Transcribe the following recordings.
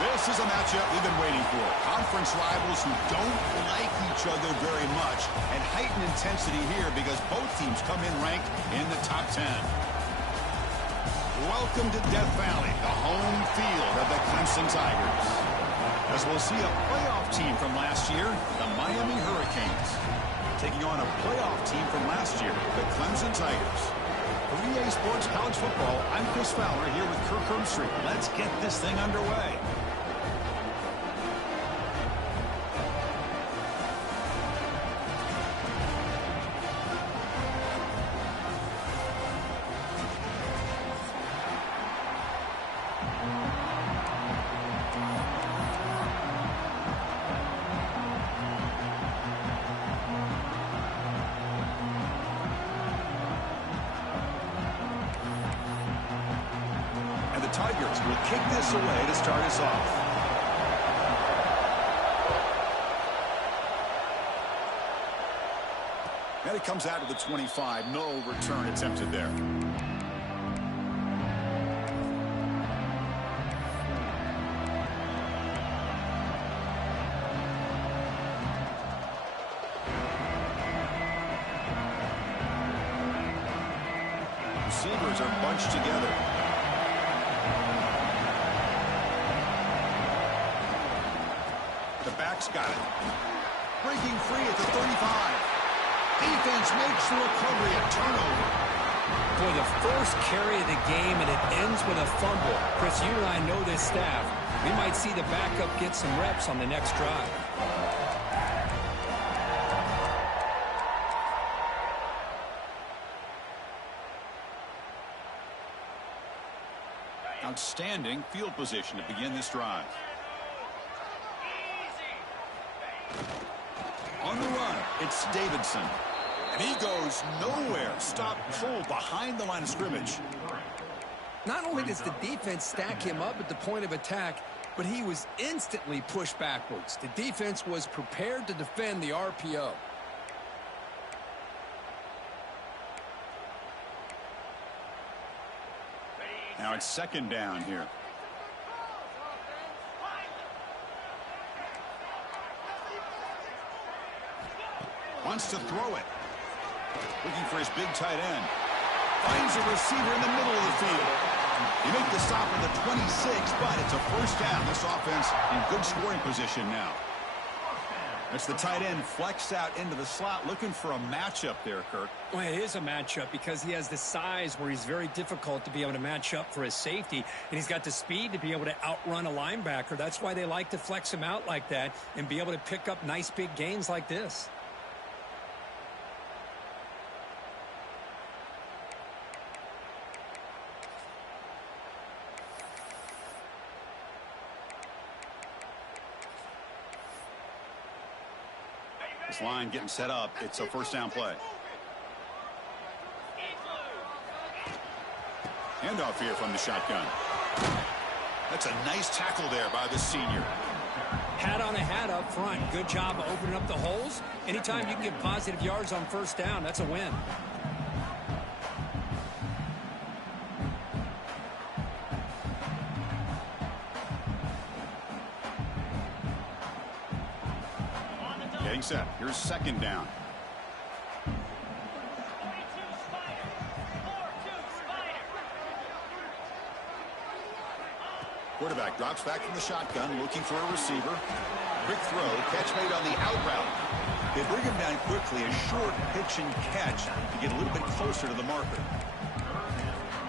This is a matchup we've been waiting for. Conference rivals who don't like each other very much, and heightened intensity here because both teams come in ranked in the top 10. Welcome to Death Valley, the home field of the Clemson Tigers. As we'll see a playoff team from last year, the Miami Hurricanes, taking on a playoff team from last year, the Clemson Tigers. For EA Sports College Football, I'm Chris Fowler here with Kirk Herbstreit. Let's get this thing underway. Tigers will kick this away to start us off. And it comes out of the 25. No return attempted there. Receivers are bunched together. The back's got it. Breaking free at the 35. Defense makes the recovery, a turnover. For the first carry of the game, and it ends with a fumble. Chris, you and I know this staff. We might see the backup get some reps on the next drive. Outstanding field position to begin this drive. On the run, it's Davidson. And he goes nowhere. Stop full behind the line of scrimmage. Not only does the defense stack him up at the point of attack, but he was instantly pushed backwards. The defense was prepared to defend the RPO. Now it's second down here. Wants to throw it. Looking for his big tight end. Finds a receiver in the middle of the field. You make the stop at the 26, but it's a first down. This offense in good scoring position now. It's the tight end flexed out into the slot, looking for a matchup there, Kirk. Well, it is a matchup because he has the size where he's very difficult to be able to match up for his safety, and he's got the speed to be able to outrun a linebacker. That's why they like to flex him out like that and be able to pick up nice big gains like this. This line getting set up. It's a first down play. Handoff here from the shotgun. That's a nice tackle there by the senior. Hat on a hat up front. Good job of opening up the holes. Anytime you can get positive yards on first down, that's a win. Getting set. Here's second down. Quarterback drops back from the shotgun, looking for a receiver. Quick throw, catch made on the out route. They bring him down quickly, a short pitch and catch to get a little bit closer to the marker.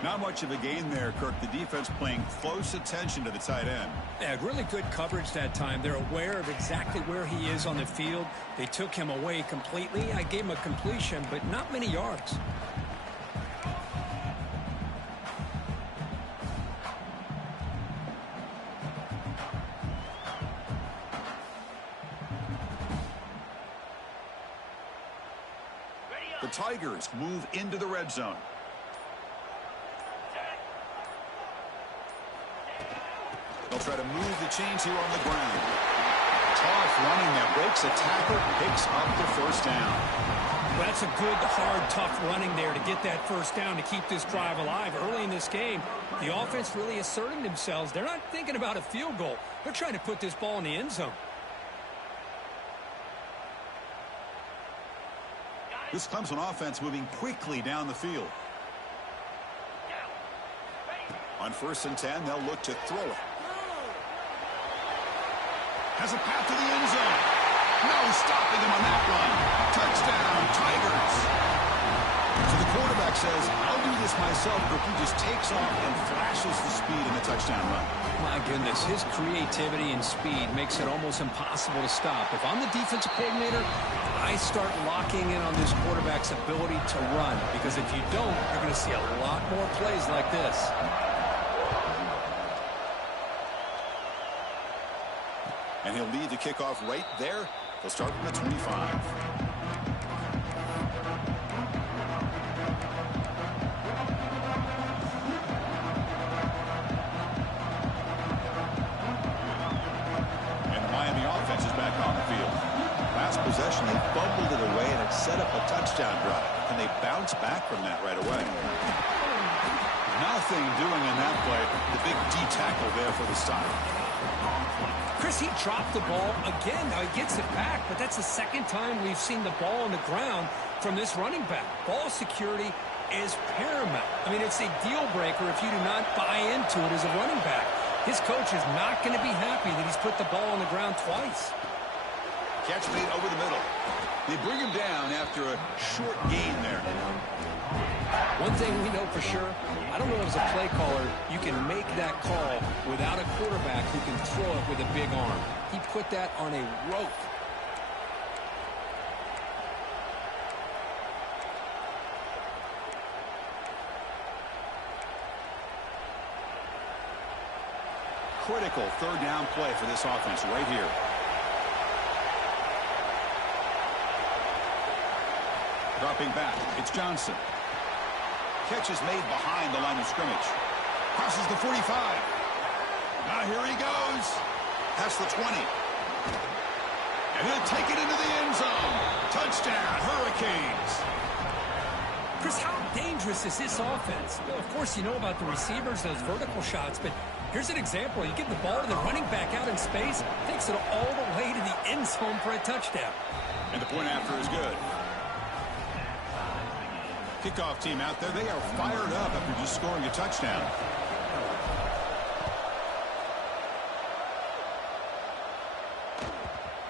Not much of a gain there, Kirk. The defense paying close attention to the tight end. Yeah, really good coverage that time. They're aware of exactly where he is on the field. They took him away completely. I gave him a completion, but not many yards. The Tigers move into the red zone. They'll try to move the chains here on the ground. tough running that breaks a tackle, picks up the first down. Well, that's a good, hard, tough running there to get that first down to keep this drive alive. Early in this game, the offense really asserting themselves. They're not thinking about a field goal. They're trying to put this ball in the end zone. This Clemson offense moving quickly down the field. On 1st and 10, they'll look to throw it. Has a path to the end zone. No stopping him on that run. Touchdown, Tigers. So the quarterback says, I'll do this myself, but he just takes off and flashes the speed in the touchdown run. My goodness, his creativity and speed makes it almost impossible to stop. If I'm the defensive coordinator, I start locking in on this quarterback's ability to run, because if you don't, you're going to see a lot more plays like this. And he'll lead the kickoff right there. He'll start from the 25. Offense is back on the field. Last possession, they fumbled it away, and it set up a touchdown drive. Can they bounce back from that right away? Nothing doing in that play. The big D tackle there for the stop. Chris, he dropped the ball again. Now he gets it back, but that's the second time we've seen the ball on the ground from this running back. Ball security is paramount. I mean, it's a deal breaker if you do not buy into it as a running back. His coach is not going to be happy that he's put the ball on the ground twice. Catch made over the middle. They bring him down after a short gain there. One thing we know for sure, I don't know as a play caller, you can make that call without a quarterback who can throw it with a big arm. He put that on a rope. Critical third down play for this offense right here. Dropping back, it's Johnson. Catch is made behind the line of scrimmage. Crosses the 45. Now here he goes. Past the 20. And he'll take it into the end zone. Touchdown, Hurricanes. Chris, how dangerous is this offense? Well, of course, you know about the receivers, those vertical shots, but here's an example. You give the ball to the running back out in space, takes it all the way to the end zone for a touchdown. And the point after is good. Kickoff team out there, they are fired up after just scoring a touchdown.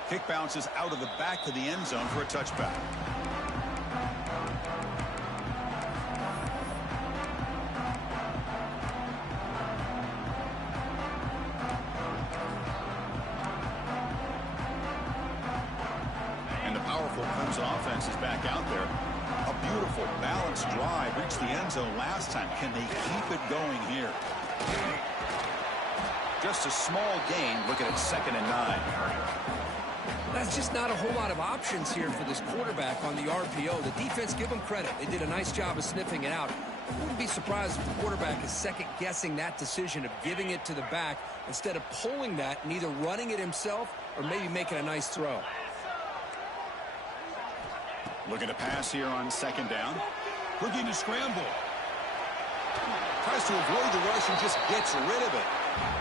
Kick bounces out of the back to the end zone for a touchback. And the powerful Clemson offense is back out there. A beautiful, balanced drive reached the end zone last time. Can they keep it going here? Just a small gain, looking at 2nd and 9. That's just not a whole lot of options here for this quarterback on the RPO. The defense, give them credit. They did a nice job of sniffing it out. I wouldn't be surprised if the quarterback is second-guessing that decision of giving it to the back instead of pulling that and either running it himself or maybe making a nice throw. Looking to pass here on 2nd down. Looking to scramble. Tries to avoid the rush and just gets rid of it.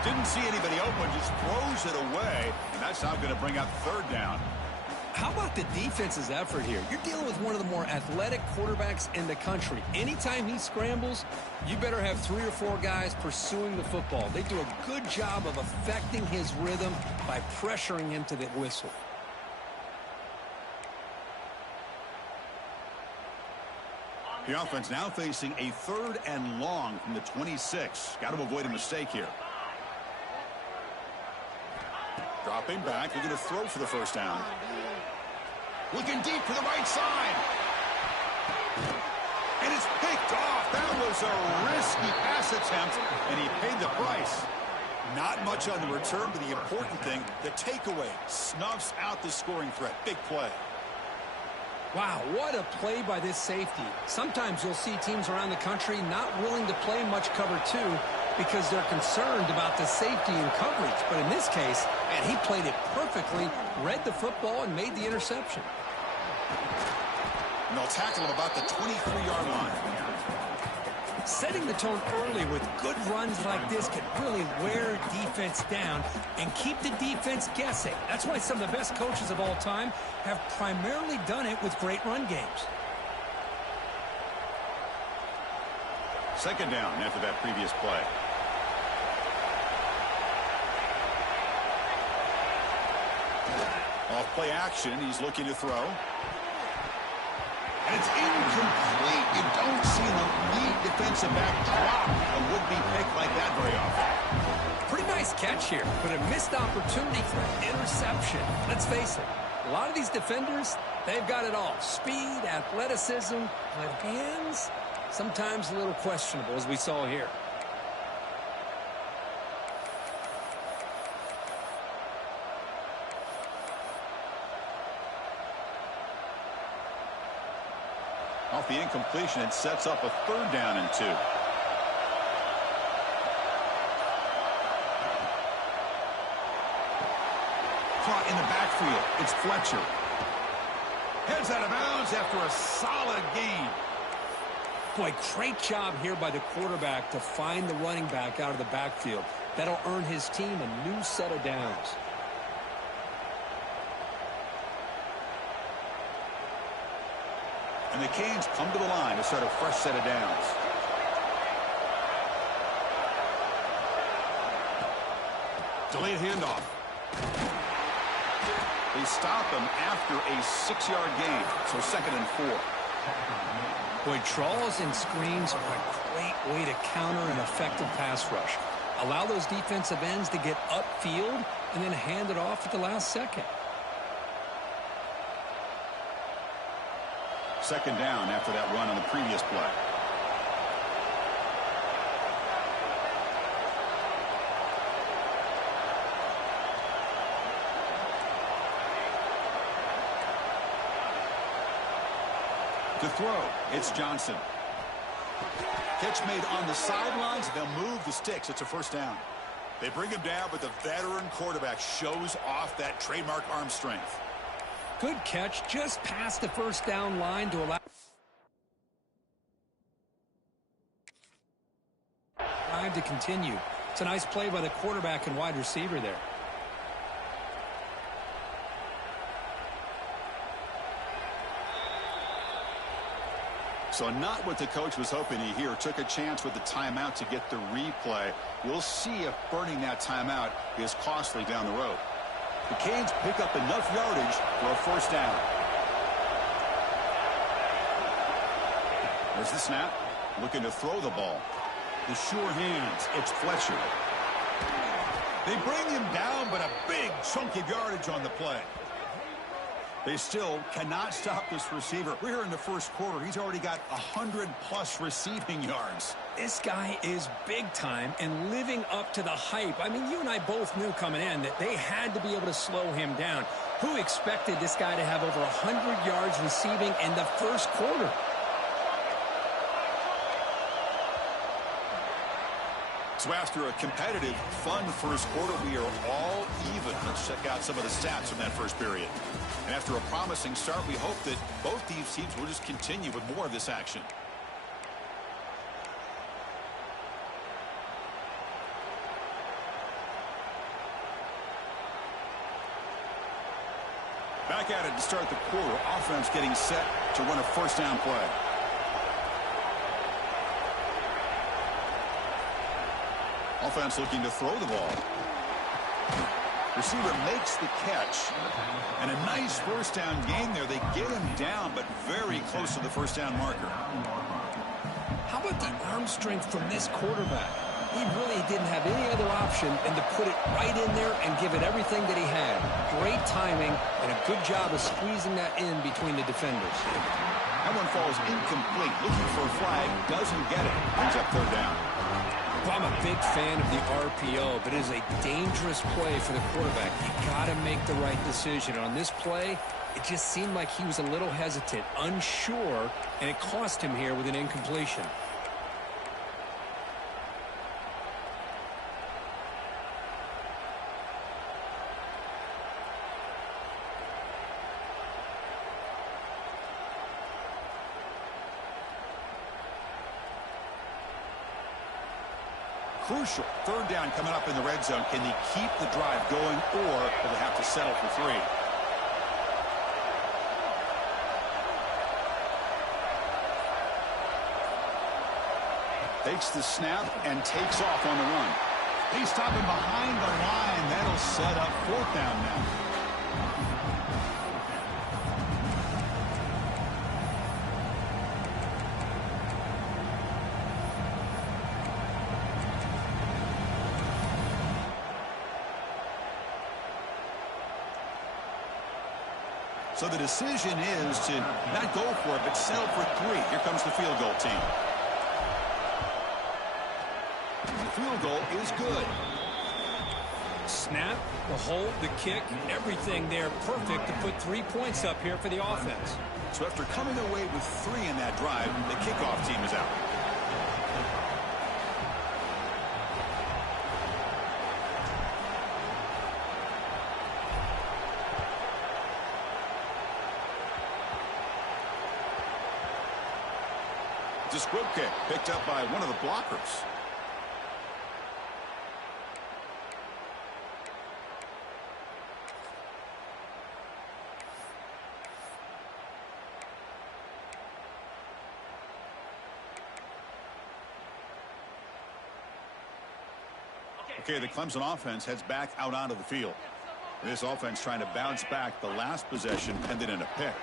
Didn't see anybody open, just throws it away. And that's now going to bring up 3rd down. How about the defense's effort here? You're dealing with one of the more athletic quarterbacks in the country. Anytime he scrambles, you better have 3 or 4 guys pursuing the football. They do a good job of affecting his rhythm by pressuring him to the whistle. The offense now facing a 3rd and long from the 26. Got to avoid a mistake here. Dropping back, they're going to throw for the 1st down. Looking deep to the right side. And it's picked off. That was a risky pass attempt, and he paid the price. Not much on the return, but the important thing, the takeaway, snuffs out the scoring threat. Big play. Wow, what a play by this safety. Sometimes you'll see teams around the country not willing to play much cover 2. because they're concerned about the safety and coverage. But in this case, man, he played it perfectly, read the football, and made the interception. And they'll tackle him about the 23-yard line. Setting the tone early with good runs like this can really wear defense down and keep the defense guessing. That's why some of the best coaches of all time have primarily done it with great run games. Second down after that previous play. Off play action, he's looking to throw. And it's incomplete. You don't see the lead defensive back drop a would-be pick like that very often. Pretty nice catch here, but a missed opportunity for an interception. Let's face it, a lot of these defenders, they've got it all. Speed, athleticism, but hands, sometimes a little questionable, as we saw here. Off the incompletion, it sets up a 3rd down and 2. Caught in the backfield. It's Fletcher. Heads out of bounds after a solid gain. Boy, great job here by the quarterback to find the running back out of the backfield. That'll earn his team a new set of downs. And the Canes come to the line to start a fresh set of downs. Delayed handoff. They stop him after a 6-yard gain, so 2nd and 4. Boy, draws and screens are a great way to counter an effective pass rush. Allow those defensive ends to get upfield and then hand it off at the last second. 2nd down after that run on the previous play. To throw, it's Johnson. Catch made on the sidelines. They'll move the sticks. It's a 1st down. They bring him down, but the veteran quarterback shows off that trademark arm strength. Good catch, just past the 1st down line to allow drive to continue. It's a nice play by the quarterback and wide receiver there. So not what the coach was hoping to hear. Took a chance with the timeout to get the replay. We'll see if burning that timeout is costly down the road. The Canes pick up enough yardage for a 1st down. There's the snap. Looking to throw the ball. The sure hands. It's Fletcher. They bring him down, but a big chunk of yardage on the play. They still cannot stop this receiver. We're here in the 1st quarter. He's already got 100-plus receiving yards. This guy is big time and living up to the hype. I mean, you and I both knew coming in that they had to be able to slow him down. Who expected this guy to have over 100 yards receiving in the 1st quarter? So after a competitive, fun 1st quarter, we are all even. Let's check out some of the stats from that 1st period. And after a promising start, we hope that both these teams will just continue with more of this action. Back at it to start the quarter. Offense getting set to run a 1st down play. Offense looking to throw the ball. Receiver makes the catch. And a nice 1st down gain there. They get him down, but very close to the 1st down marker. How about the arm strength from this quarterback? He really didn't have any other option than to put it right in there and give it everything that he had. Great timing and a good job of squeezing that in between the defenders. That one falls incomplete. Looking for a flag. Doesn't get it. Brings up 3rd down. Well, I'm a big fan of the RPO, but it is a dangerous play for the quarterback. You got to make the right decision. On this play, it just seemed like he was a little hesitant, unsure, and it cost him here with an incompletion. Crucial. Third down coming up in the red zone. Can they keep the drive going, or will they have to settle for 3? Takes the snap and takes off on the run. They stop him behind the line. That'll set up 4th down now. So the decision is to not go for it, but settle for 3. Here comes the field goal team. The field goal is good. Snap, the hold, the kick, everything there perfect to put 3 points up here for the offense. So after coming away with 3 in that drive, the kickoff team is out. It's a squib kick picked up by one of the blockers. Okay, the Clemson offense heads back out onto the field. This offense trying to bounce back. The last possession ended in a pick.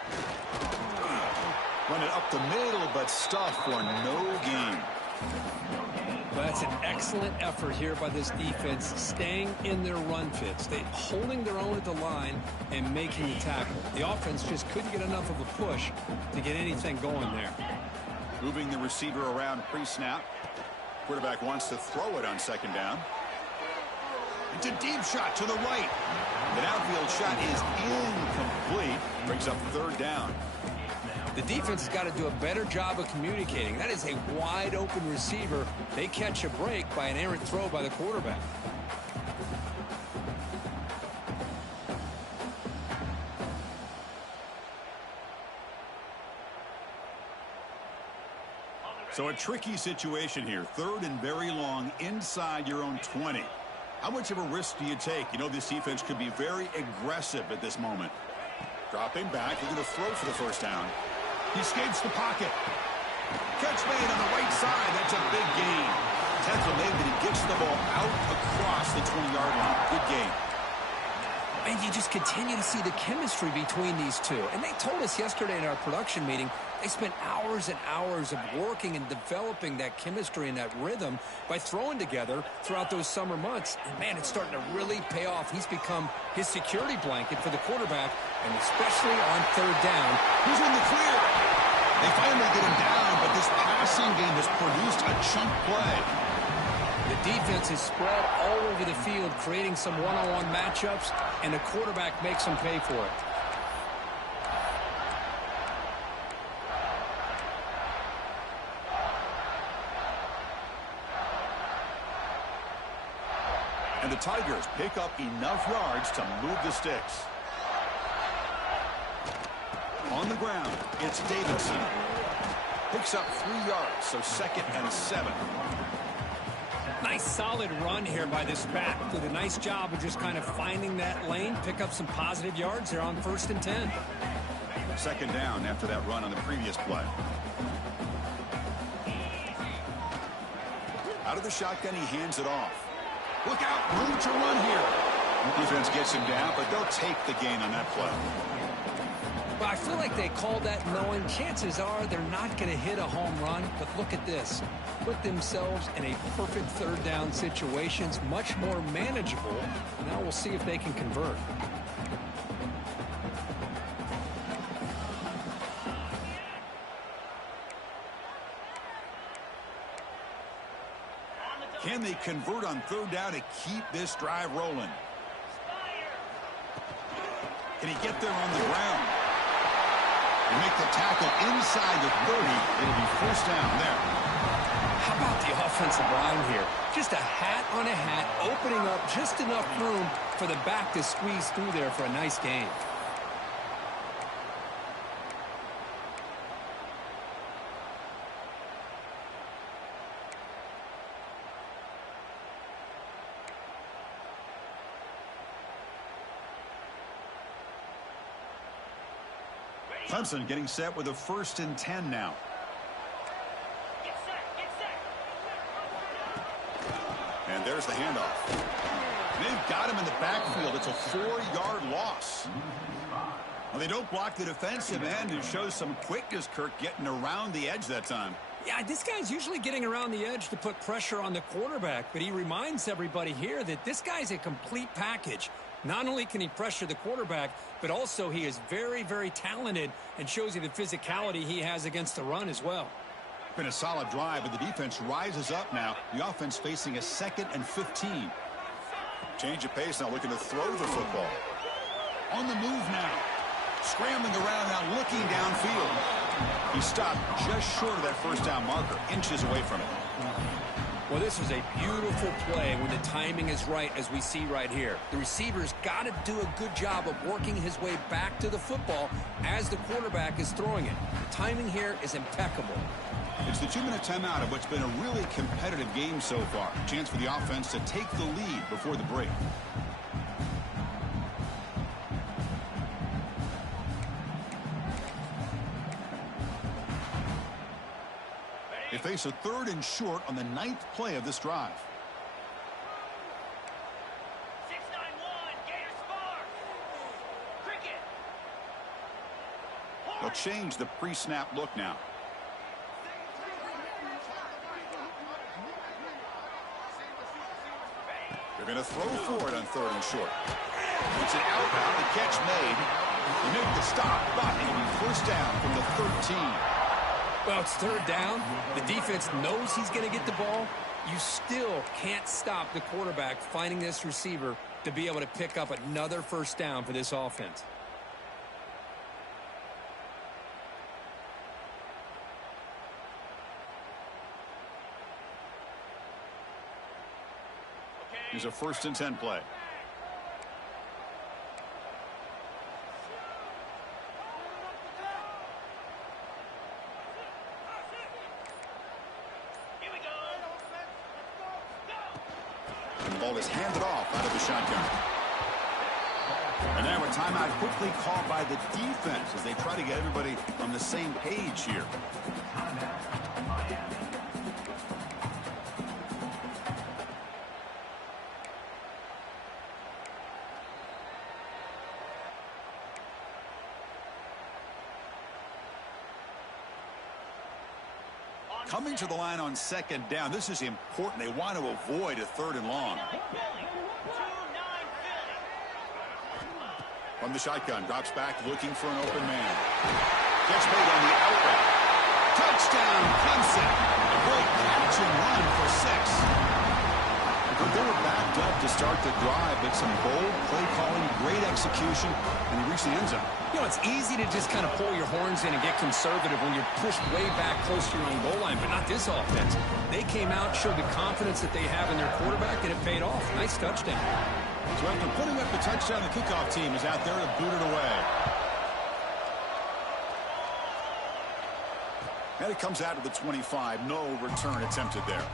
Run it up the middle, but stuffed for no gain. Well, that's an excellent effort here by this defense, staying in their run fits. They holding their own at the line and making the tackle. The offense just couldn't get enough of a push to get anything going there. Moving the receiver around pre-snap. Quarterback wants to throw it on 2nd down. It's a deep shot to the right. The outfield shot is incomplete. Brings up 3rd down. The defense has got to do a better job of communicating. That is a wide open receiver. They catch a break by an errant throw by the quarterback. So a tricky situation here. 3rd and very long inside your own 20. How much of a risk do you take? You know, this defense could be very aggressive at this moment. Dropping back, they're going to throw for the 1st down. He escapes the pocket. Catch made on the right side. That's a big gain. Tackle made, but he gets the ball out across the 20-yard line. Good gain. And you just continue to see the chemistry between these two. And they told us yesterday in our production meeting, they spent hours and hours of working and developing that chemistry and that rhythm by throwing together throughout those summer months. And, man, it's starting to really pay off. He's become his security blanket for the quarterback, and especially on 3rd down. Who's in the clear? They finally get him down, but this passing game has produced a chunk play. The defense is spread all over the field, creating some one-on-one matchups, and the quarterback makes them pay for it. And the Tigers pick up enough yards to move the sticks. On the ground, it's Davidson. Picks up 3 yards, so 2nd and 7. Nice solid run here by this back. Did a nice job of just kind of finding that lane, pick up some positive yards there on 1st and 10. 2nd down after that run on the previous play. Out of the shotgun, he hands it off. Look out, room to run here. Defense gets him down, but they'll take the gain on that play. Well, I feel like they called that knowing chances are they're not going to hit a home run. But look at this. Put themselves in a perfect 3rd down situations, much more manageable. Now we'll see if they can convert. Can they convert on 3rd down to keep this drive rolling? Can he get there on the ground? They make the tackle inside the 30. It'll be 1st down there. How about the offensive line here? Just a hat on a hat, opening up just enough room for the back to squeeze through there for a nice gain. Clemson getting set with a 1st and 10 now. And there's the handoff. They've got him in the backfield. It's a 4-yard loss. Well, they don't block the defensive end and shows some quickness, Kirk, getting around the edge that time. Yeah, this guy's usually getting around the edge to put pressure on the quarterback, but he reminds everybody here that this guy's a complete package. Not only can he pressure the quarterback, but also he is very, very talented and shows you the physicality he has against the run as well. Been a solid drive, but the defense rises up now. The offense facing a 2nd and 15. Change of pace now, looking to throw the football. On the move now. Scrambling around now, looking downfield. He stopped just short of that 1st down marker, inches away from it. Well, this is a beautiful play when the timing is right, as we see right here. The receiver's got to do a good job of working his way back to the football as the quarterback is throwing it. The timing here is impeccable. It's the 2-minute timeout of what's been a really competitive game so far. Chance for the offense to take the lead before the break. They face a 3rd and short on the 9th play of this drive. 6-9-1, Gators score. Cricket. They'll change the pre-snap look now. They're going to throw for it on 3rd and short. It's an out, the catch made. They make the stop, but it'll be 1st down from the 13. Well, it's 3rd down. The defense knows he's going to get the ball. You still can't stop the quarterback finding this receiver to be able to pick up another 1st down for this offense. Here's a 1st and 10 play. And the ball is handed off out of the shotgun. And now a timeout quickly called by the defense as they try to get everybody on the same page here. Coming to the line on 2nd down. This is important. They want to avoid a 3rd and long. From the shotgun, drops back, looking for an open man. Gets made on the outlet. Touchdown, Clemson. A great catch and run for 6. But they were backed up to start the drive, but some bold play calling, great execution, and they reached the end zone. You know, it's easy to just kind of pull your horns in and get conservative when you're pushed way back close to your own goal line, but not this offense. They came out, showed the confidence that they have in their quarterback, and it paid off. Nice touchdown. So after putting up the touchdown, the kickoff team is out there to boot it away. And it comes out to the 25. No return attempted there.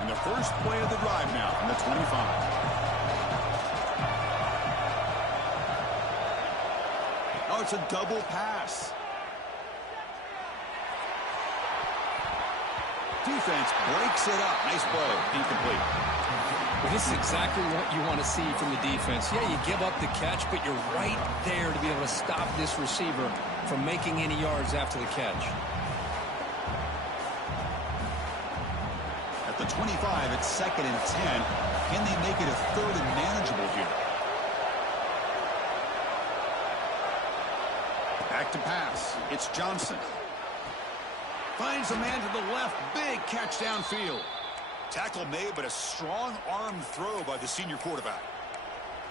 And the first play of the drive now on the 25. Oh, it's a double pass. Defense breaks it up. Nice play. Incomplete. Well, this is exactly what you want to see from the defense. Yeah, you give up the catch, but you're right there to be able to stop this receiver from making any yards after the catch. At the 25, it's 2nd and 10. Can they make it a 3rd and manageable here? Back to pass. It's Johnson. Finds a man to the left. Big catch downfield. Tackle made, but a strong arm throw by the senior quarterback.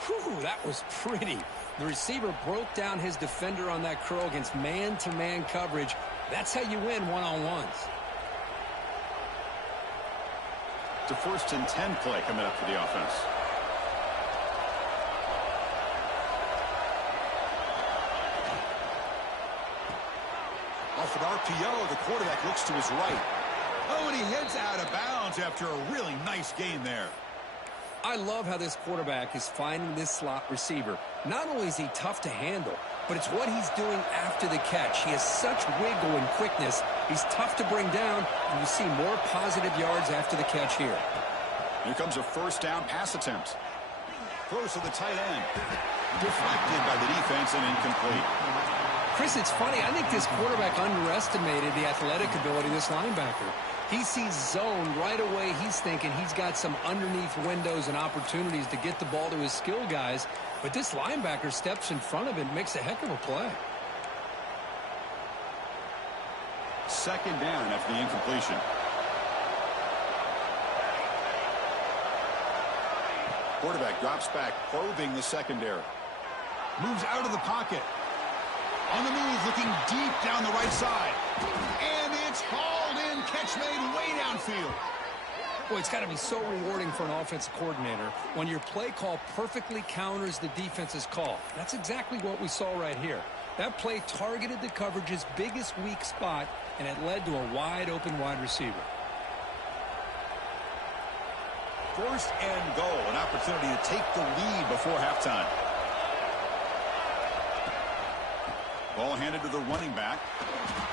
Whew, that was pretty. The receiver broke down his defender on that curl against man-to-man coverage. That's how you win one-on-ones. It's a 1st and 10 play coming up for the offense. Off an RPO, the quarterback looks to his right. Oh, he heads out of bounds after a really nice gain there. I love how this quarterback is finding this slot receiver. Not only is he tough to handle, but it's what he's doing after the catch. He has such wiggle and quickness. He's tough to bring down, and you see more positive yards after the catch here. Here comes a first down pass attempt. Throws to the tight end. Deflected by the defense and incomplete. Chris, it's funny. I think this quarterback underestimated the athletic ability of this linebacker. He sees zone right away. He's thinking he's got some underneath windows and opportunities to get the ball to his skill guys. But this linebacker steps in front of him and makes a heck of a play. Second down after the incompletion. Quarterback drops back, probing the secondary. Moves out of the pocket. On the move, looking deep down the right side. And it's hauled in. Catch made way downfield. Boy, it's got to be so rewarding for an offensive coordinator when your play call perfectly counters the defense's call. That's exactly what we saw right here. That play targeted the coverage's biggest weak spot, and it led to a wide-open wide receiver. First and goal, an opportunity to take the lead before halftime. Ball handed to the running back.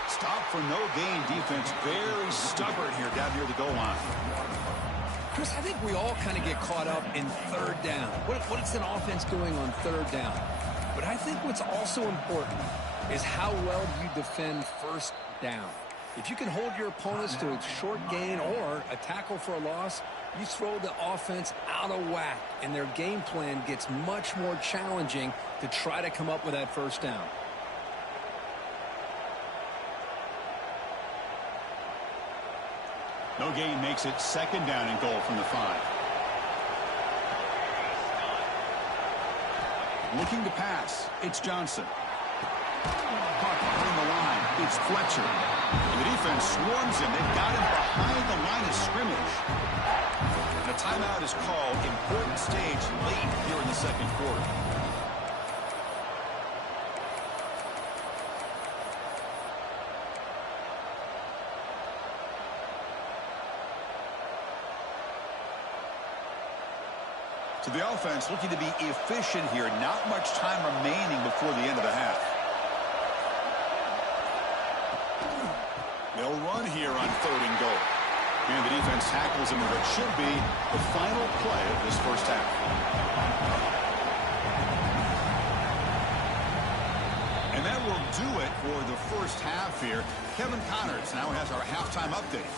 Stop for no gain. Defense very stubborn here down near the goal line. Chris, I think we all kind of get caught up in third down. What is an offense doing on third down? But I think what's also important is how well you defend first down. If you can hold your opponents to a short gain or a tackle for a loss, you throw the offense out of whack, and their game plan gets much more challenging to try to come up with that first down. No gain makes it second down and goal from the 5. Looking to pass. It's Johnson. Caught behind the line. It's Fletcher. And the defense swarms him. They've got him behind the line of scrimmage. And a timeout is called. Important stage late here in the second quarter. So the offense looking to be efficient here. Not much time remaining before the end of the half. They'll run here on third and goal. And the defense tackles him in what should be the final play of this first half. And that will do it for the first half here. Kevin Connors now has our halftime update.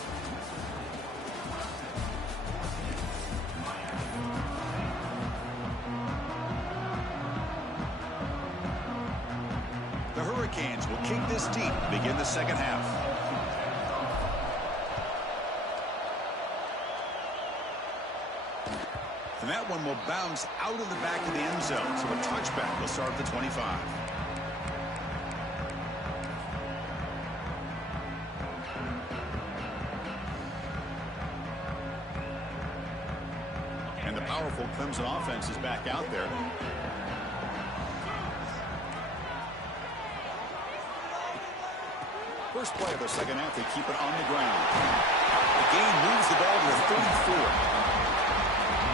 The Hurricanes will kick this deep to begin the second half. And that one will bounce out of the back of the end zone. So a touchback will start at the 25. And the powerful Clemson offense is back out there. First play of the second half, they keep it on the ground. The game moves the ball to the 34.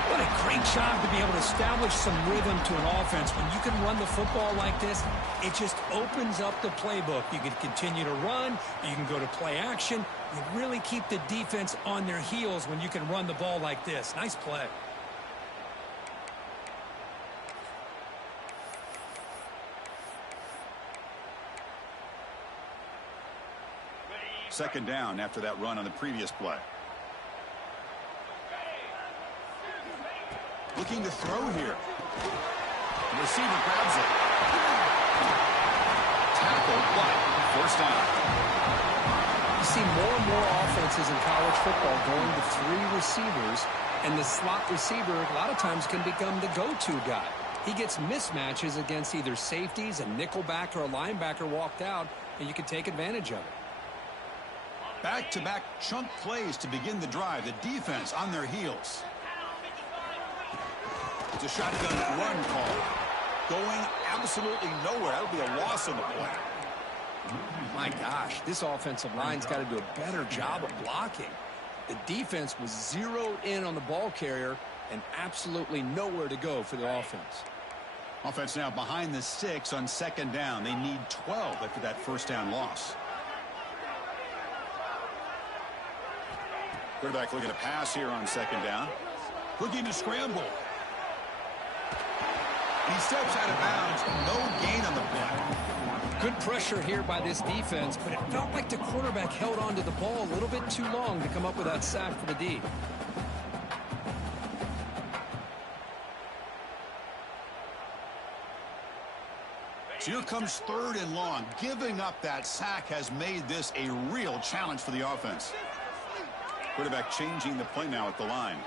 What a great job to be able to establish some rhythm to an offense. When you can run the football like this, it just opens up the playbook. You can continue to run. You can go to play action. You really keep the defense on their heels when you can run the ball like this. Nice play. Second down after that run on the previous play. Looking to throw here. The receiver grabs it. Tackled, but first down. You see more and more offenses in college football going to 3 receivers, and the slot receiver a lot of times can become the go-to guy. He gets mismatches against either safeties, a nickelback, or a linebacker walked out, and you can take advantage of it. Back-to-back chunk plays to begin the drive. The defense on their heels. It's a shotgun run call. Going absolutely nowhere. That would be a loss on the play. My gosh, this offensive line's got to do a better job of blocking. The defense was zeroed in on the ball carrier and absolutely nowhere to go for the offense. Offense now behind the 6 on second down. They need 12 after that first down loss. Quarterback looking to pass here on second down. Looking to scramble. He steps out of bounds. No gain on the play. Good pressure here by this defense, but it felt like the quarterback held on to the ball a little bit too long to come up with that sack for the D. So here comes third and long. Giving up that sack has made this a real challenge for the offense. Quarterback changing the play now at the line.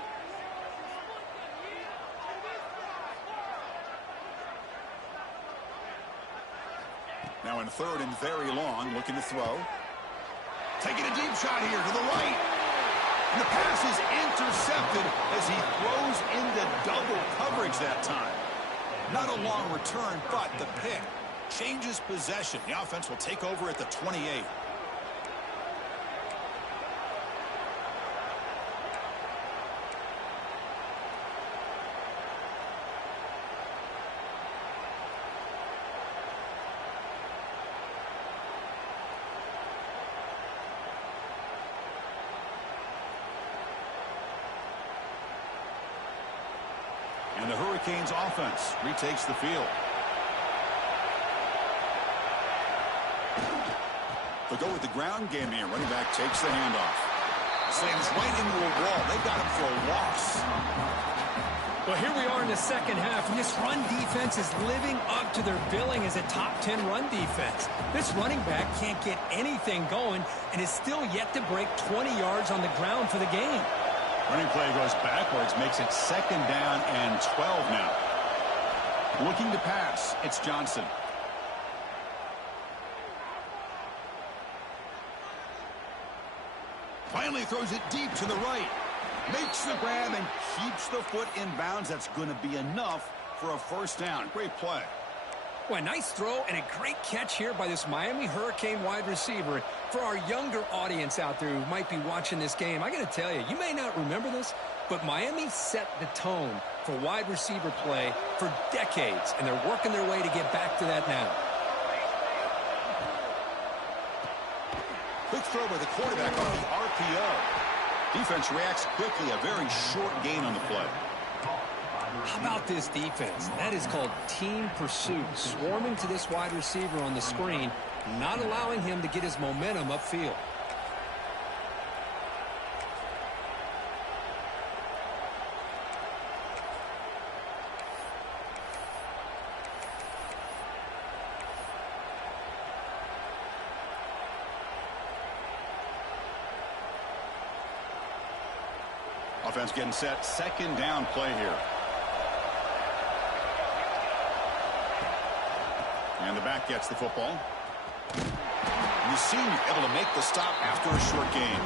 Now in third and very long, looking to throw. Taking a deep shot here to the right. And the pass is intercepted as he throws into double coverage that time. Not a long return, but the pick changes possession. The offense will take over at the 28. And the Hurricanes offense retakes the field. They'll go with the ground game here. Running back takes the handoff. Slams right into a wall. They've got him for a loss. Well, here we are in the second half, and this run defense is living up to their billing as a top 10 run defense. This running back can't get anything going and is still yet to break 20 yards on the ground for the game. Running play goes backwards, makes it second down and 12 now. Looking to pass, it's Johnson. Finally throws it deep to the right. Makes the grab and keeps the foot in bounds. That's going to be enough for a first down. Great play. Well, a nice throw and a great catch here by this Miami Hurricane wide receiver. For our younger audience out there who might be watching this game, I got to tell you, you may not remember this, but Miami set the tone for wide receiver play for decades, and they're working their way to get back to that now. Quick throw by the quarterback on the RPO. Defense reacts quickly. A very short gain on the play. How about this defense? That is called team pursuit. Swarming to this wide receiver on the screen, not allowing him to get his momentum upfield. Offense getting set. Second down play here. And the back gets the football. The senior able to make the stop after a short gain.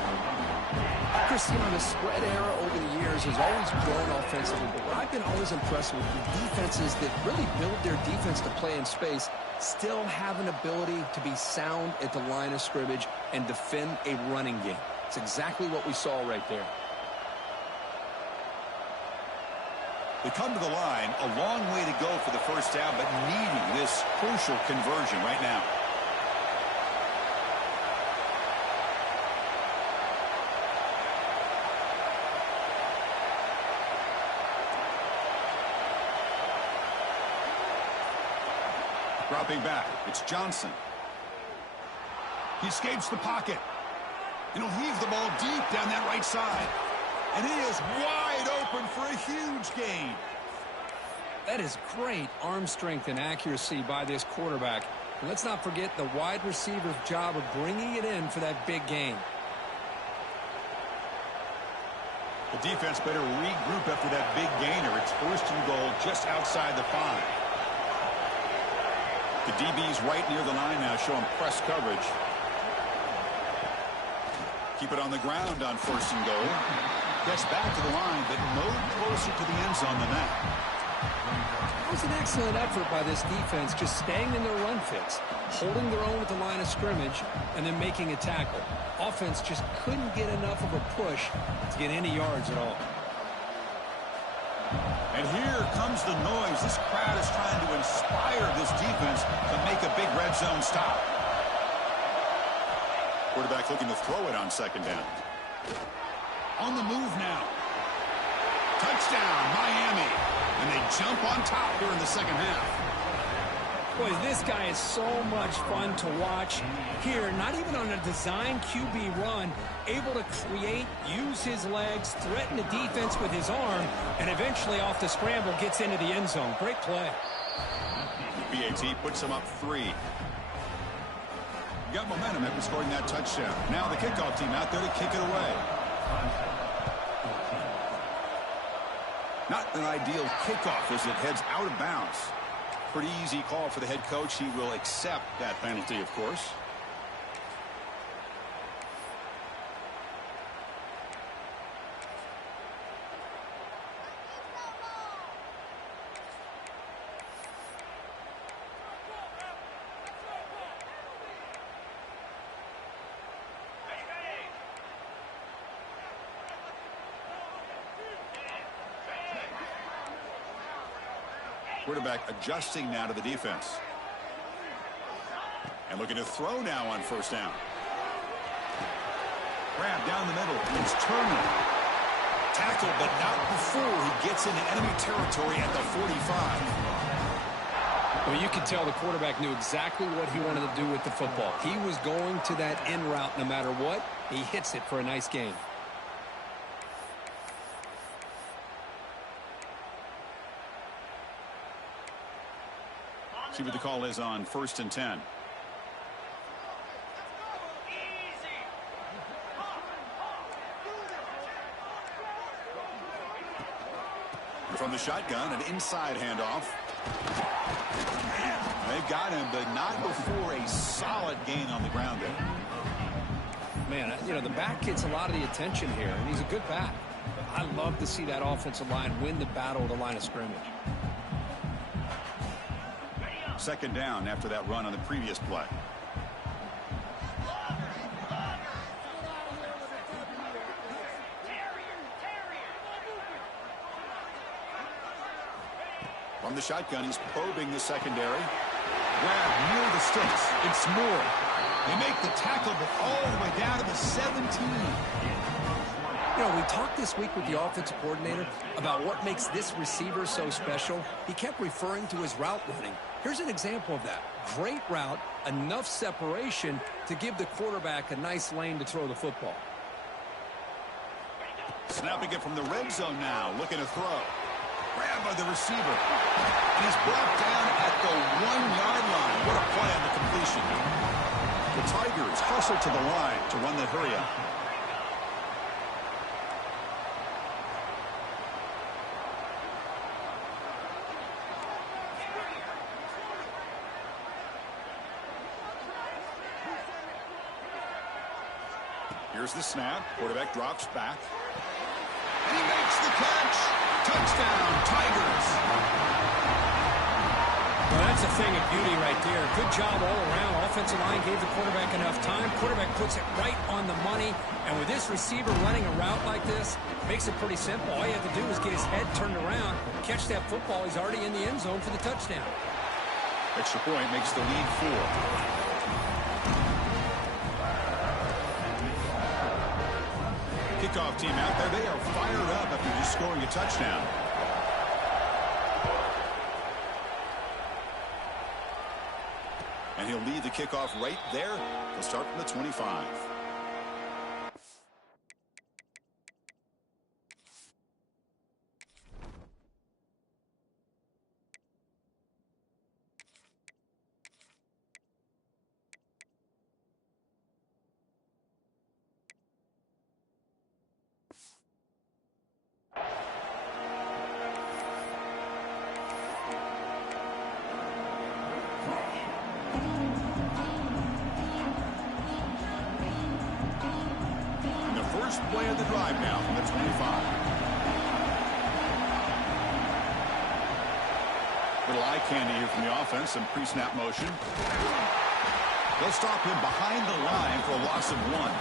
Chris, you know, the spread era over the years has always grown offensively, but what I've been always impressed with the defenses that really build their defense to play in space still have an ability to be sound at the line of scrimmage and defend a running game. It's exactly what we saw right there. They come to the line, a long way to go for the first down, but needing this crucial conversion right now. Dropping back, it's Johnson. He escapes the pocket. And he'll heave the ball deep down that right side. And he is wide open for a huge gain. That is great arm strength and accuracy by this quarterback. And let's not forget the wide receiver's job of bringing it in for that big gain. The defense better regroup after that big gainer. It's first and goal just outside the 5. The DB's right near the line now, showing press coverage. Keep it on the ground on first and goal. Gets back to the line, but no closer to the end zone than that. It was an excellent effort by this defense, just staying in their run fits, holding their own at the line of scrimmage, and then making a tackle. Offense just couldn't get enough of a push to get any yards at all. And here comes the noise. This crowd is trying to inspire this defense to make a big red zone stop. Quarterback looking to throw it on second down. On the move now. Touchdown, Miami. And they jump on top here in the second half. Boy, this guy is so much fun to watch. Here, not even on a design QB run, able to create, use his legs, threaten the defense with his arm, and eventually off the scramble gets into the end zone. Great play. BAT puts him up 3. Got momentum after scoring that touchdown. Now the kickoff team out there to kick it away. Not an ideal kickoff as it heads out of bounds. Pretty easy call for the head coach. He will accept that penalty, of course. Quarterback adjusting now to the defense. And looking to throw now on first down. Grab down the middle. It's Turner. Tackled, but not before he gets into enemy territory at the 45. Well, you could tell the quarterback knew exactly what he wanted to do with the football. He was going to that in route no matter what. He hits it for a nice gain. See what the call is on 1st and 10. From the shotgun, an inside handoff. They've got him, but not before a solid gain on the ground there. Man, you know, the back gets a lot of the attention here, and he's a good back. I love to see that offensive line win the battle at the line of scrimmage. Second down after that run on the previous play. From the shotgun, he's probing the secondary. Grab near the sticks. It's Moore. They make the tackle, but all the way down to the 17. You know, we talked this week with the offensive coordinator about what makes this receiver so special. He kept referring to his route running. Here's an example of that. Great route, enough separation to give the quarterback a nice lane to throw the football. Snapping it from the red zone now, looking to throw. Grabbed by the receiver. And he's brought down at the 1-yard line. What a play on the completion. The Tigers hustle to the line to run the hurry up. Here's the snap. Quarterback drops back. And he makes the catch. Touchdown, Tigers. Well, that's a thing of beauty right there. Good job all around. Offensive line gave the quarterback enough time. Quarterback puts it right on the money. And with this receiver running a route like this, makes it pretty simple. All you have to do is get his head turned around, catch that football. He's already in the end zone for the touchdown. Extra point makes the lead 4. Kickoff team out there. They are fired up after just scoring a touchdown. And he'll lead the kickoff right there. He'll start from the 25. First play of the drive now from the 25. Little eye candy here from the offense. Some pre-snap motion. They'll stop him behind the line for a loss of 1.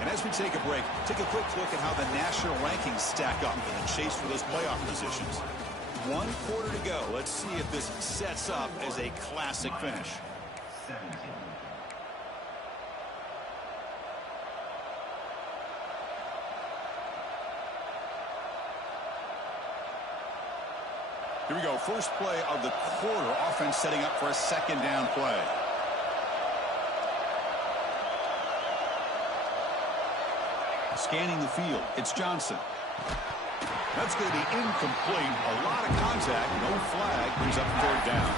And as we take a break, take a quick look at how the national rankings stack up in the chase for those playoff positions. 1 quarter to go. Let's see if this sets up as a classic finish. Here we go. First play of the quarter. Offense setting up for a second down play. Scanning the field. It's Johnson. That's going to be incomplete. A lot of contact. No flag. Brings up 3rd down.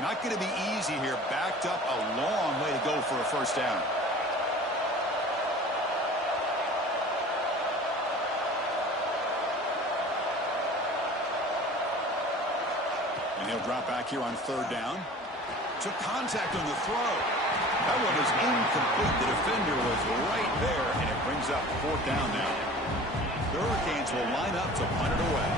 Not going to be easy here. Backed up a long way to go for a first down. And he'll drop back here on 3rd down. Took contact on the throw. That one is incomplete. The defender was right there, and it brings up 4th down now. The Hurricanes will line up to punt it away.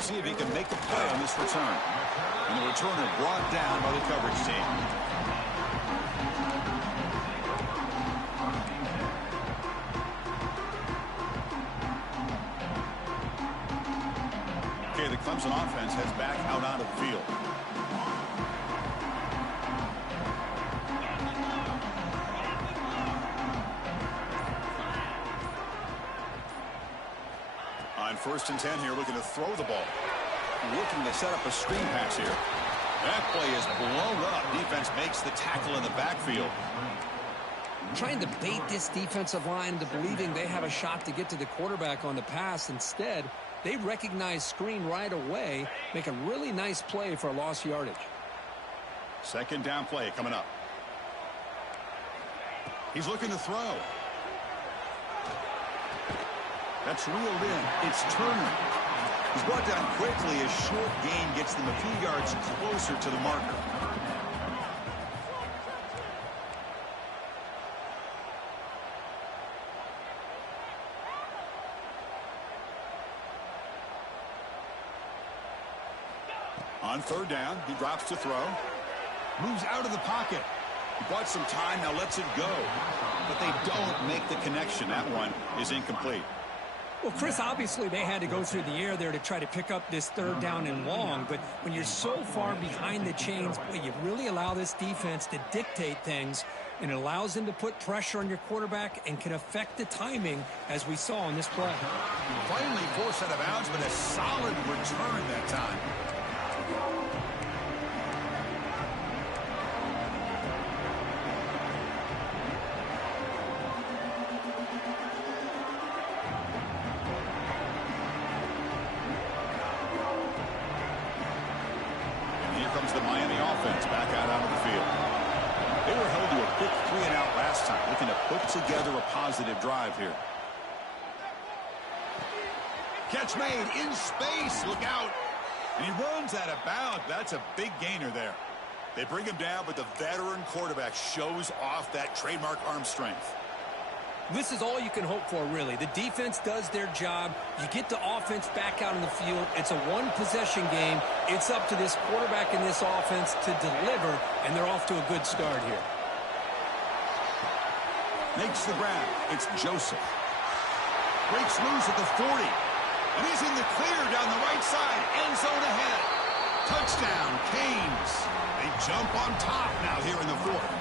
See if he can make a play on this return. And the returner brought down by the coverage team. Okay, the Clemson offense heads back out onto the field. On 1st and 10 here, looking to throw the ball. Looking to set up a screen pass here. That play is blown up. Defense makes the tackle in the backfield. Trying to bait this defensive line into believing they have a shot to get to the quarterback on the pass. Instead, they recognize screen right away, make a really nice play for a lost yardage. Second down play coming up. He's looking to throw. That's reeled in. It's Turner. He's brought down quickly as short gain gets them a few yards closer to the marker. On 3rd down, he drops to throw. Moves out of the pocket. He bought some time, now lets it go. But they don't make the connection. That one is incomplete. Well, Chris, obviously they had to go through the air there to try to pick up this 3rd down and long. But when you're so far behind the chains, boy, you really allow this defense to dictate things. And it allows them to put pressure on your quarterback and can affect the timing, as we saw in this play. Finally forced out of bounds, but a solid return that time. The Miami offense back out onto the field. They were held to a quick 3-and-out last time, looking to put together a positive drive here. Catch made in space. Look out. And he runs out of bounds. That's a big gainer there. They bring him down, but the veteran quarterback shows off that trademark arm strength. This is all you can hope for, really. The defense does their job. You get the offense back out in the field. It's a one-possession game. It's up to this quarterback and this offense to deliver, and they're off to a good start here. Makes the grab. It's Joseph. Breaks loose at the 40. And he's in the clear down the right side. End zone ahead. Touchdown, Canes. They jump on top now here in the 4th.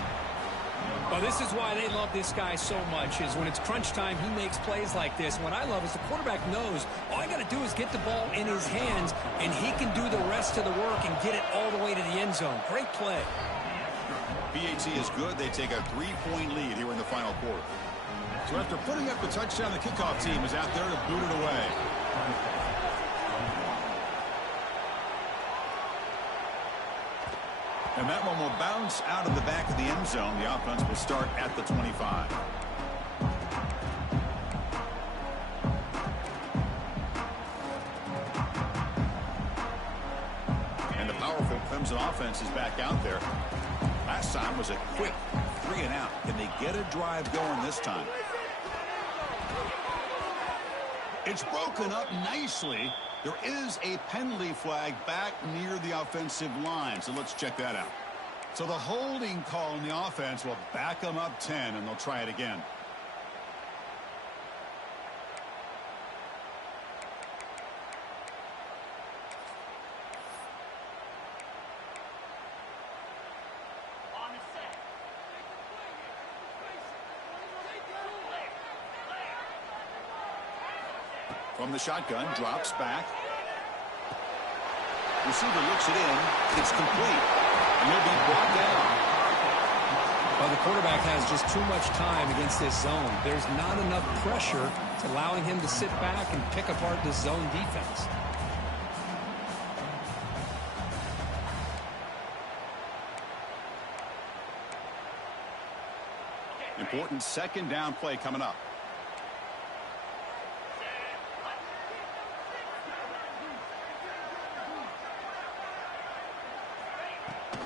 Well, this is why they love this guy so much, is when it's crunch time, he makes plays like this. What I love is the quarterback knows all I got to do is get the ball in his hands, and he can do the rest of the work and get it all the way to the end zone. Great play. PAT is good. They take a 3-point lead here in the final quarter. So after putting up the touchdown, the kickoff team is out there to boot it away. And that one will bounce out of the back of the end zone. The offense will start at the 25. Clemson offense is back out there. Last time was a quick 3-and-out. Can they get a drive going this time? It's broken up nicely. There is a penalty flag back near the offensive line, so let's check that out. So the holding call in the offense will back them up 10, and they'll try it again. From the shotgun, drops back. Receiver looks it in. It's complete. And he'll be brought down. Well, the quarterback has just too much time against this zone. There's not enough pressure to allowing him to sit back and pick apart this zone defense. Important second down play coming up.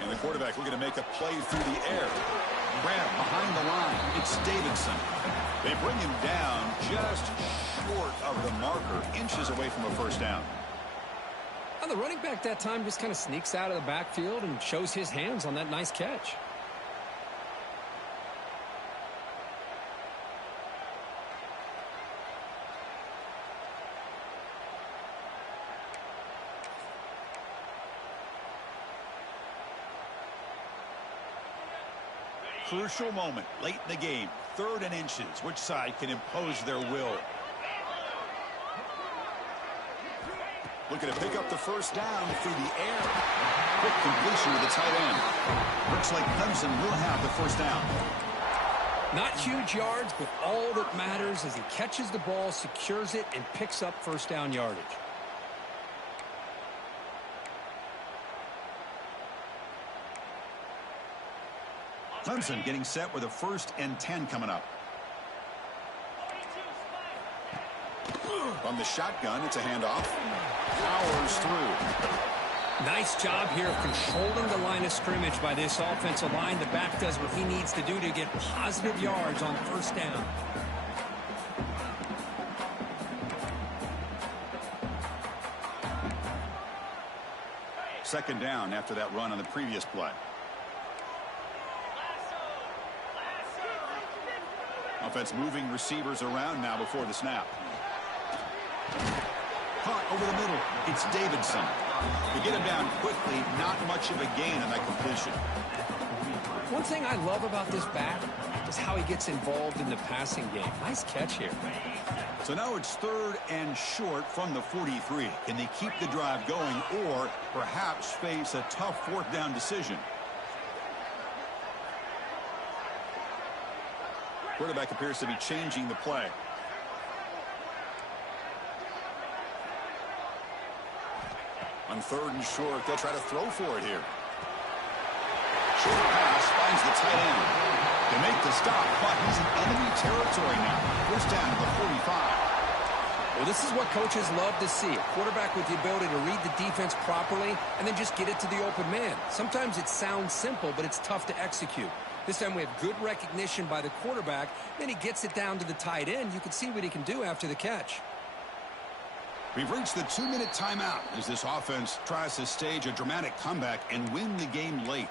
And the quarterback looking to make a play through the air. Grab behind the line. It's Davidson. They bring him down just short of the marker, inches away from a first down. And the running back that time just kind of sneaks out of the backfield and shows his hands on that nice catch. Crucial moment late in the game. 3rd and inches. Which side can impose their will? Looking to pick up the first down through the air. Quick completion to the tight end. Looks like Clemson will have the first down. Not huge yards, but all that matters is he catches the ball, secures it, and picks up first down yardage. Clemson getting set with a 1st and 10 coming up. From the shotgun, it's a handoff. Powers through. Nice job here of controlling the line of scrimmage by this offensive line. The back does what he needs to do to get positive yards on first down. Second down after that run on the previous play. Offense moving receivers around now before the snap. Caught over the middle. It's Davidson. To get him down quickly, not much of a gain on that completion. One thing I love about this back is how he gets involved in the passing game. Nice catch here. So now it's 3rd and short from the 43. Can they keep the drive going or perhaps face a tough 4th down decision? Quarterback appears to be changing the play. On 3rd and short, they'll try to throw for it here. Short pass finds the tight end. They make the stop, but he's in enemy territory now. First down to the 45. Well, this is what coaches love to see. A quarterback with the ability to read the defense properly and then just get it to the open man. Sometimes it sounds simple, but it's tough to execute. This time we have good recognition by the quarterback. Then he gets it down to the tight end. You can see what he can do after the catch. We've reached the 2-minute timeout as this offense tries to stage a dramatic comeback and win the game late.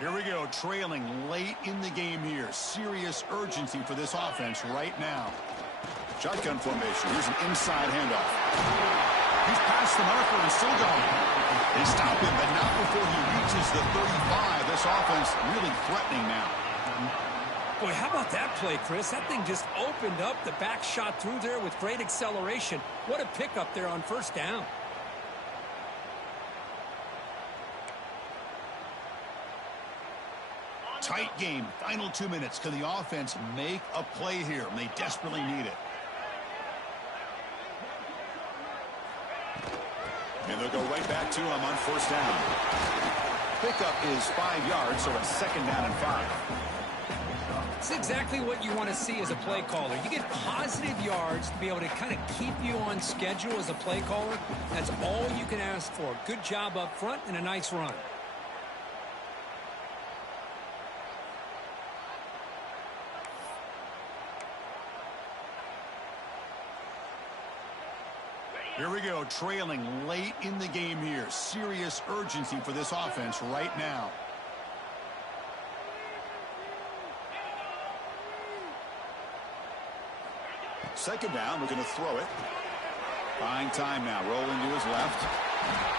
Here we go, trailing late in the game here. Serious urgency for this offense right now. Shotgun formation. Here's an inside handoff. He's past the marker and still going. They stop him, but not before he reaches the 35. This offense really threatening now. Boy, how about that play, Chris? That thing just opened up. The back shot through there with great acceleration. What a pickup there on first down. Tight game. Final 2 minutes. Can the offense make a play here? They desperately need it. And they'll go right back to him on first down. Pickup is 5 yards, so it's 2nd down and 5. It's exactly what you want to see as a play caller. You get positive yards to be able to kind of keep you on schedule as a play caller. That's all you can ask for. Good job up front and a nice run. Here we go, trailing late in the game here. Serious urgency for this offense right now. Second down, we're going to throw it. Buying time now, rolling to his left.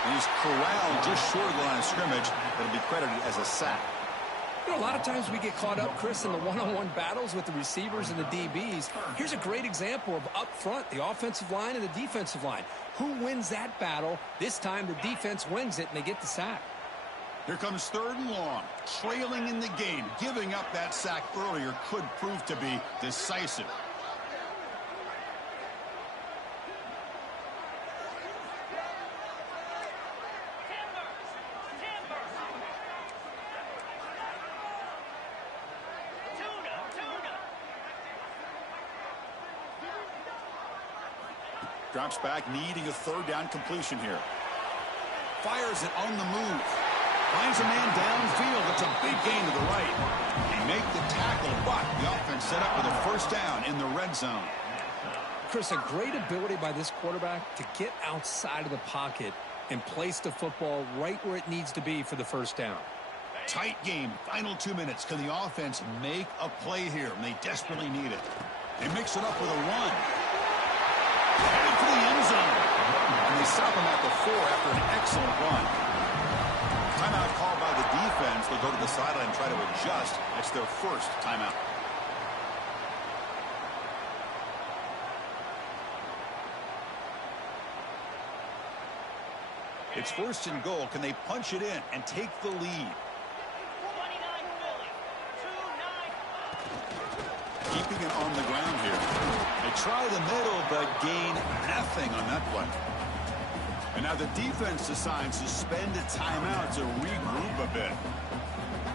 And he's corralled just short of the line of scrimmage. It'll be credited as a sack. You know, a lot of times we get caught up, Chris, in the one-on-one battles with the receivers and the DBs. Here's a great example of up front, the offensive line and the defensive line. Who wins that battle? This time the defense wins it, and they get the sack. Here comes third and long. Trailing in the game. Giving up that sack earlier could prove to be decisive. Drops back, needing a third down completion here. Fires it on the move. Finds a man downfield. It's a big gain to the right. They make the tackle, but the offense set up with a first down in the red zone. Chris, a great ability by this quarterback to get outside of the pocket and place the football right where it needs to be for the first down. Tight game. Final 2 minutes. Can the offense make a play here? And they desperately need it. They mix it up with a run. Headed for the end zone. And they stop him at the 4 after an excellent run. Timeout called by the defense. They'll go to the sideline and try to adjust. It's their first timeout. It's first and goal. Can they punch it in and take the lead? Keeping it on the ground here. They try the middle, but gain nothing on that play. And now the defense decides to spend a timeout to regroup a bit.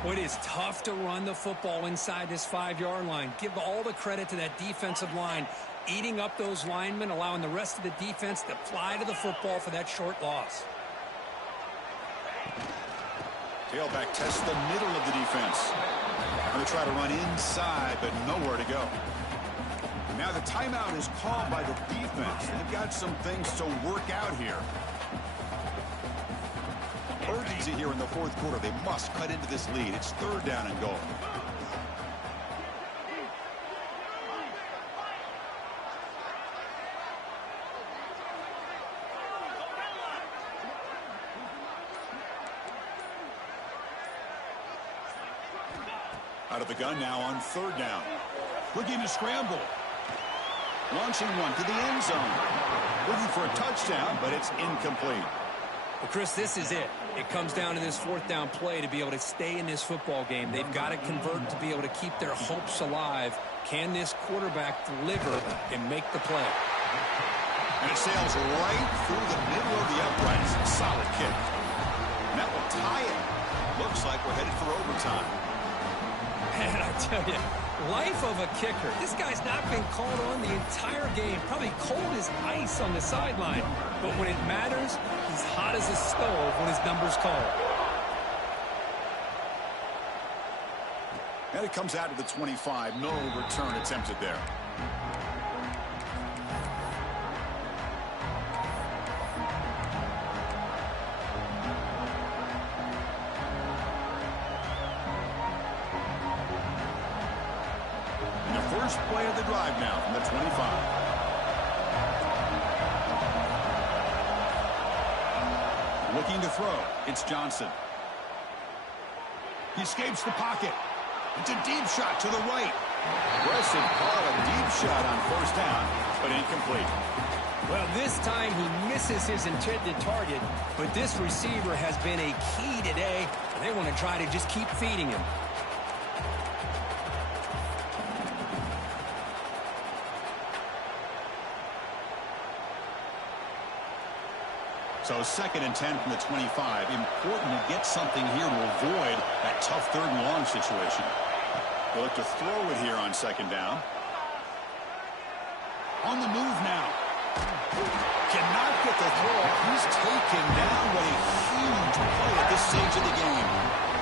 Well, it is tough to run the football inside this 5-yard line. Give all the credit to that defensive line, eating up those linemen, allowing the rest of the defense to fly to the football for that short loss. Tailback tests the middle of the defense. Going to try to run inside, but nowhere to go. Now the timeout is called by the defense. They've got some things to work out here. Urgency here in the fourth quarter. They must cut into this lead. It's third down and goal. Out of the gun now on third down. Looking to scramble. Launching one to the end zone. Looking for a touchdown, but it's incomplete. Well, Chris, this is it. It comes down to this fourth down play to be able to stay in this football game. They've got to convert to be able to keep their hopes alive. Can this quarterback deliver and make the play? And it sails right through the middle of the uprights. Solid kick. And that will tie it. Looks like we're headed for overtime. And I tell you, life of a kicker. This guy's not been called on the entire game. Probably cold as ice on the sideline. But when it matters, he's hot as a stove when his number's called. And it comes out to the 25. No return attempted there. First play of the drive now from the 25. Looking to throw. It's Johnson. He escapes the pocket. It's a deep shot to the right. Aggressive call, a deep shot on first down, but incomplete. Well, this time he misses his intended target, but this receiver has been a key today. They want to try to just keep feeding him. So second and 10 from the 25. Important to get something here to avoid that tough third and long situation. He'll look to throw it here on second down. On the move now. Cannot get the throw. He's taken down. What a huge play at this stage of the game.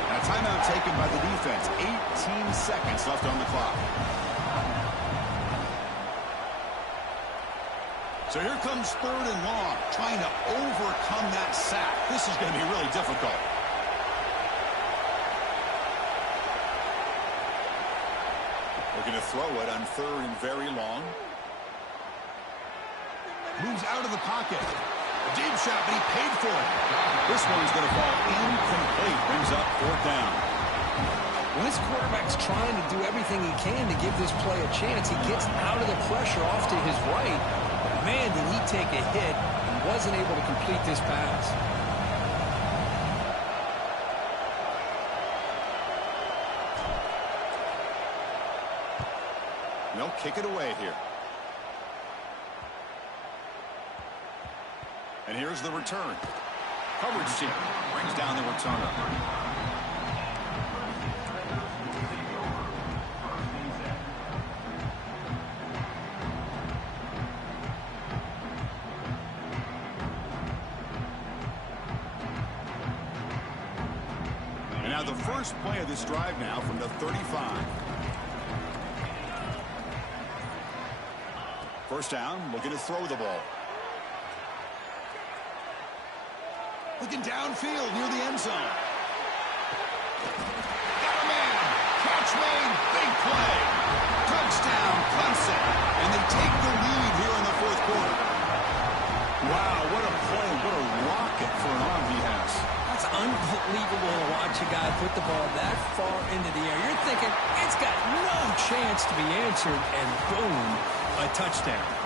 And a timeout taken by the defense. 18 seconds left on the clock. So here comes third and long, trying to overcome that sack. This is going to be really difficult. Looking to throw it on third and very long. Moves out of the pocket. A deep shot, but he paid for it. This one's going to fall incomplete. Brings up fourth down. When his quarterback's trying to do everything he can to give this play a chance, he gets out of the pressure off to his right. Man, did he take a hit and wasn't able to complete this pass. They'll kick it away here. And here's the return. Coverage team brings down the returner. And now the first play of this drive now from the 35. First down, looking to throw the ball. Looking downfield near the end zone. Got a man. Catch made. Big play. Touchdown, Clemson. And they take the lead here in the fourth quarter. Wow, what a play. What a rocket for an arm he has. That's unbelievable to watch a guy put the ball that far into the air. You're thinking, it's got no chance to be answered, and boom, a touchdown.